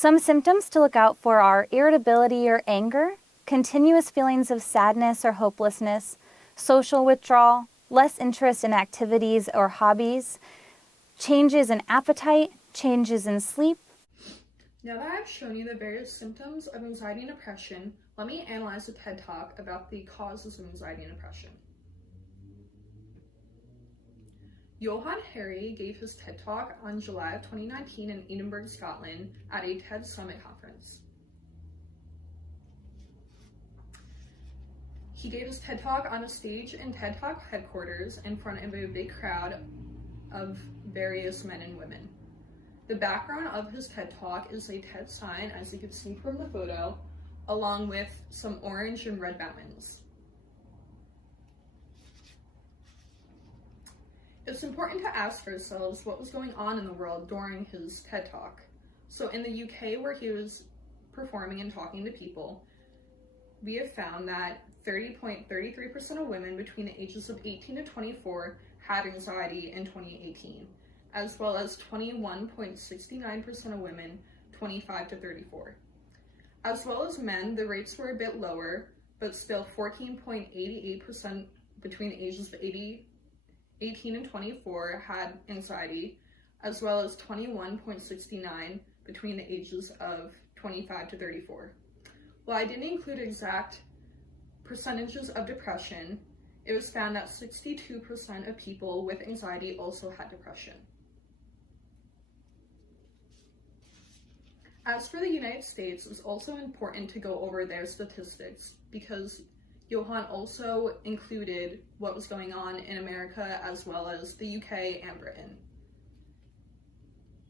Some symptoms to look out for are irritability or anger, continuous feelings of sadness or hopelessness, social withdrawal, less interest in activities or hobbies, changes in appetite, changes in sleep. Now that I've shown you the various symptoms of anxiety and depression, let me analyze a TED Talk about the causes of anxiety and depression. Johann Hari gave his TED Talk on July of 2019 in Edinburgh, Scotland at a TED Summit conference. He gave his TED Talk on a stage in TED Talk headquarters in front of a big crowd of various men and women. The background of his TED Talk is a TED sign, as you can see from the photo, along with some orange and red mountains. It's important to ask ourselves what was going on in the world during his TED Talk. So in the UK, where he was performing and talking to people, we have found that 30.33% of women between the ages of 18 to 24 had anxiety in 2018, as well as 21.69% of women 25 to 34. As well as men, the rates were a bit lower, but still 14.88% between the ages of 18 and 24 had anxiety, as well as 21.69 between the ages of 25 to 34. While I didn't include exact percentages of depression, it was found that 62% of people with anxiety also had depression. As for the United States, it's also important to go over their statistics because Johann also included what was going on in America as well as the UK and Britain.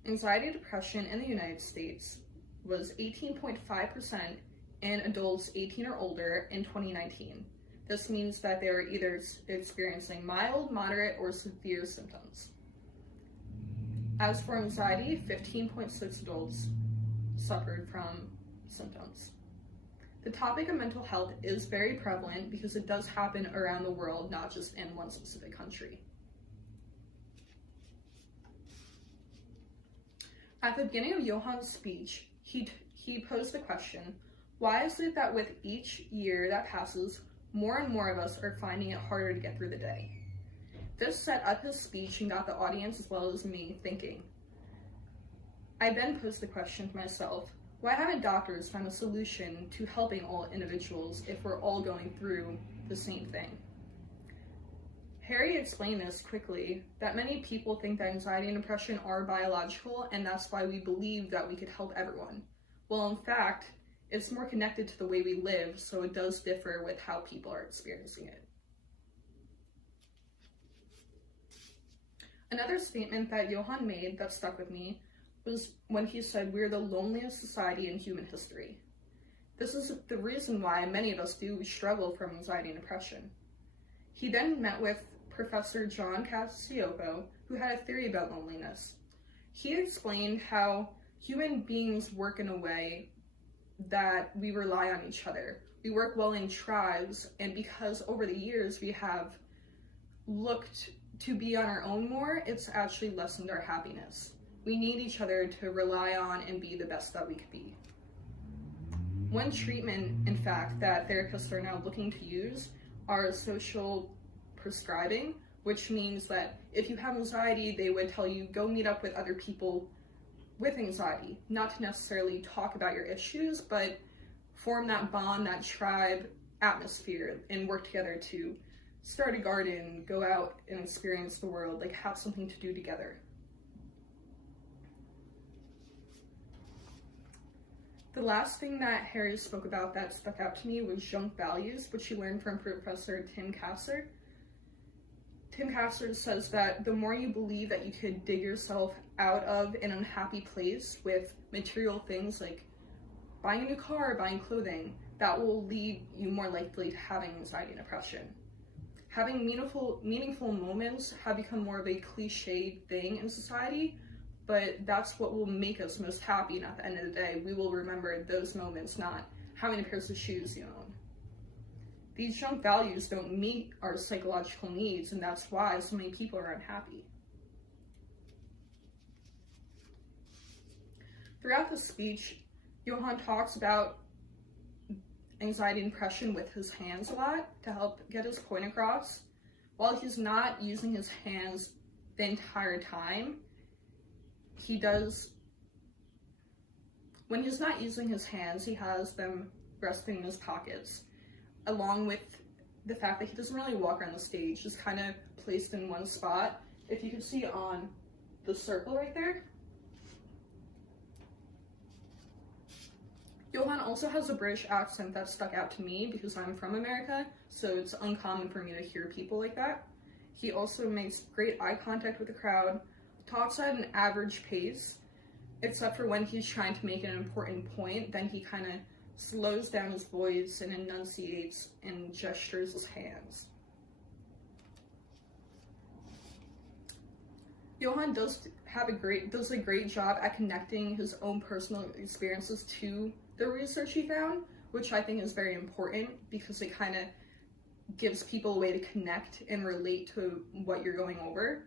Anxiety and depression in the United States was 18.5% in adults 18 or older in 2019. This means that they are either experiencing mild, moderate, or severe symptoms. As for anxiety, 15.6 adults suffered from symptoms. The topic of mental health is very prevalent because it does happen around the world, not just in one specific country. At the beginning of Johann's speech, he posed the question, why is it that with each year that passes, more and more of us are finding it harder to get through the day? This set up his speech and got the audience as well as me thinking. I then posed the question to myself, why haven't doctors found a solution to helping all individuals if we're all going through the same thing? Hari explained this quickly, that many people think that anxiety and depression are biological, and that's why we believe that we could help everyone. Well, in fact, it's more connected to the way we live, so it does differ with how people are experiencing it. Another statement that Johann made that stuck with me was when he said, we're the loneliest society in human history. This is the reason why many of us do struggle from anxiety and depression. He then met with Professor John Cacioppo, who had a theory about loneliness. He explained how human beings work in a way that we rely on each other. We work well in tribes, and because over the years we have looked to be on our own more, it's actually lessened our happiness. We need each other to rely on and be the best that we could be. One treatment, in fact, that therapists are now looking to use are social prescribing, which means that if you have anxiety, they would tell you go meet up with other people with anxiety, not to necessarily talk about your issues, but form that bond, that tribe atmosphere, and work together to start a garden, go out and experience the world, like have something to do together. The last thing that Hari spoke about that stuck out to me was junk values, which he learned from Professor Tim Kasser. Tim Kasser says that the more you believe that you could dig yourself out of an unhappy place with material things like buying a new car, buying clothing, that will lead you more likely to having anxiety and depression. Having meaningful moments have become more of a cliched thing in society, but that's what will make us most happy, and at the end of the day, we will remember those moments, not how many pairs of shoes you own. These junk values don't meet our psychological needs, and that's why so many people are unhappy. Throughout the speech, Johann talks about anxiety and depression with his hands a lot to help get his point across. While he's not using his hands the entire time, when he's not using his hands, he has them resting in his pockets, along with the fact that he doesn't really walk around the stage, just kind of placed in one spot. If you can see on the circle right there, Johann also has a British accent that stuck out to me because I'm from America, so it's uncommon for me to hear people like that. He also makes great eye contact with the crowd, talks at an average pace, except for when he's trying to make an important point, then he kind of slows down his voice and enunciates and gestures his hands. Johann does a great job at connecting his own personal experiences to the research he found, which I think is very important because it kind of gives people a way to connect and relate to what you're going over.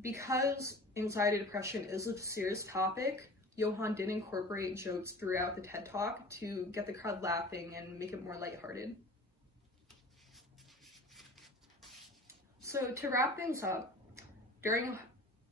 Because anxiety and depression is a serious topic, Johann did incorporate jokes throughout the TED Talk to get the crowd laughing and make it more lighthearted. So to wrap things up, during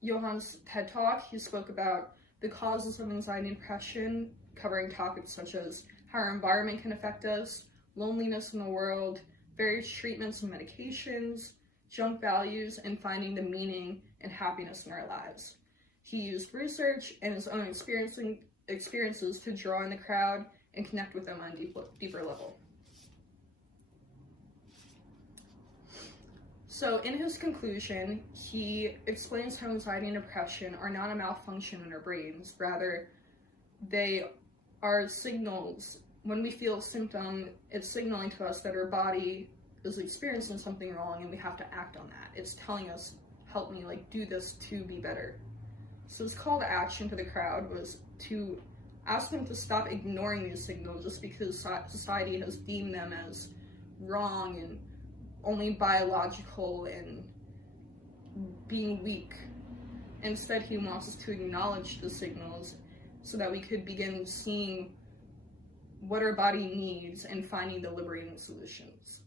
Johann's TED Talk, he spoke about the causes of anxiety and depression, covering topics such as how our environment can affect us, loneliness in the world, various treatments and medications, junk values, and finding the meaning and happiness in our lives. He used research and his own experiences to draw in the crowd and connect with them on a deeper level. So in his conclusion, he explains how anxiety and depression are not a malfunction in our brains. Rather, they are signals. When we feel a symptom, it's signaling to us that our body is experiencing something wrong and we have to act on that. It's telling us, help me, do this to be better. So his call to action to the crowd was to ask them to stop ignoring these signals just because society has deemed them as wrong and only biological and being weak. Instead, he wants us to acknowledge the signals so that we could begin seeing what our body needs and finding the liberating solutions.